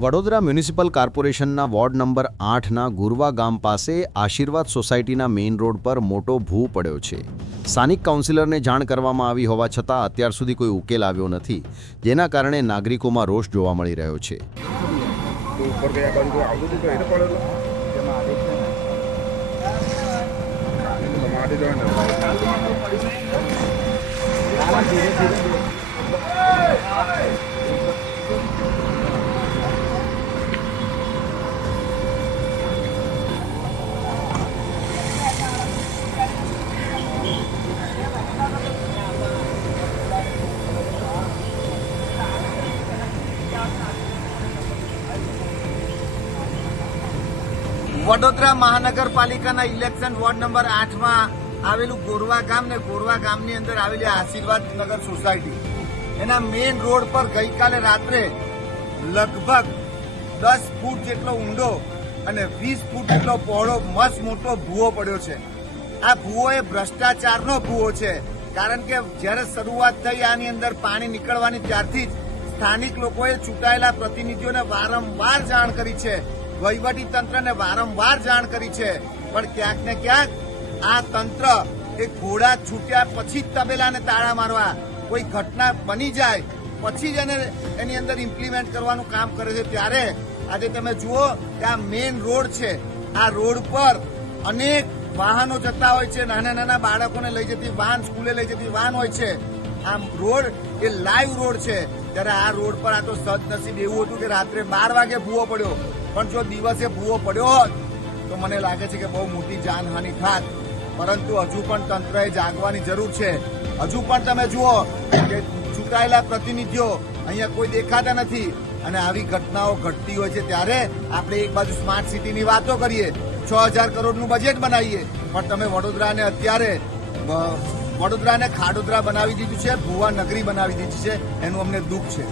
Vadodara municipal કોર્પોરેશનના ward number 8ના ગુરવા ગામ પાસે આશીર્વાદ સોસાયટીના મેઇન રોડ પર મોટો ભૂ પડ્યો છે। સ્થાનિક કાઉન્સિલરને જાણ કરવામાં આવી હોવા છતાં અત્યાર સુધી કોઈ ઉકેલ આવ્યો નથી, જેના કારણે નાગરિકોમાં રોષ જોવા મળી રહ્યો છે। વડોદરા મહાનગરપાલિકાના ઇલેક્શન વોર્ડ નંબર 8માં આવેલું ગોરવા ગામ ને ગોરવા ગામની અંદર આવેલી આશીર્વાદ નગર સોસાયટી એના મેઇન રોડ પર ગઈકાલે રાત્રે લગભગ 10 ફૂટ જેટલો ઊંડો અને 20 ફૂટ જેટલો પહોળો મસ્ત મોટો ભૂવો પડ્યો છે। આ ભૂવો એ ભ્રષ્ટાચારનો ભૂવો છે, કારણ કે જ્યારે શરૂઆત થઈ આની અંદર પાણી નીકળવાની ત્યારથી જ સ્થાનિક લોકોએ ચૂંટાયેલા પ્રતિનિધિઓને વારંવાર જાણ કરી છે, વહીવટી તંત્રને વારંવાર જાણ કરી છે, પણ ક્યાંક ને ક્યાંક આ તંત્ર એ ઘોડા છૂટ્યા પછી જ તબેલાને તાળા મારવા, કોઈ ઘટના બની જાય પછી જ એની અંદર ઇમ્પ્લિમેન્ટ કરવાનું કામ કરે છે। ત્યારે આજે તમે જુઓ કે આ મેઇન રોડ છે, આ રોડ પર અનેક વાહનો જતા હોય છે, નાના નાના બાળકોને લઈ જતી વાન, સ્કૂલે લઈ જતી વાન હોય છે। આ રોડ એ લાઈવ રોડ છે, ત્યારે આ રોડ પર આ તો સદનસીબ એવું હતું કે રાત્રે 12 વાગે ભૂવો પડ્યો, પણ જો દિવસે ભૂવો પડ્યો હોત તો મને લાગે છે કે બહુ મોટી જાનહાનિ થાત, પરંતુ હજુ પણ તંત્રએ જાગવાની જરૂર છે। હજુ પણ તમે જુઓ કે ચૂંટાયેલા પ્રતિનિધિઓ અહીંયા કોઈ દેખાતા નથી અને આવી ઘટનાઓ ઘટતી હોય છે। ત્યારે આપણે એક બાજુ સ્માર્ટ સિટીની વાતો કરીએ, 6000 કરોડનું બજેટ બનાવીએ, પણ તમે વડોદરાને અત્યારે ખાડોદરા બનાવી દીધું છે, ભૂવા નગરી બનાવી દીધી છે, એનું અમને દુઃખ છે।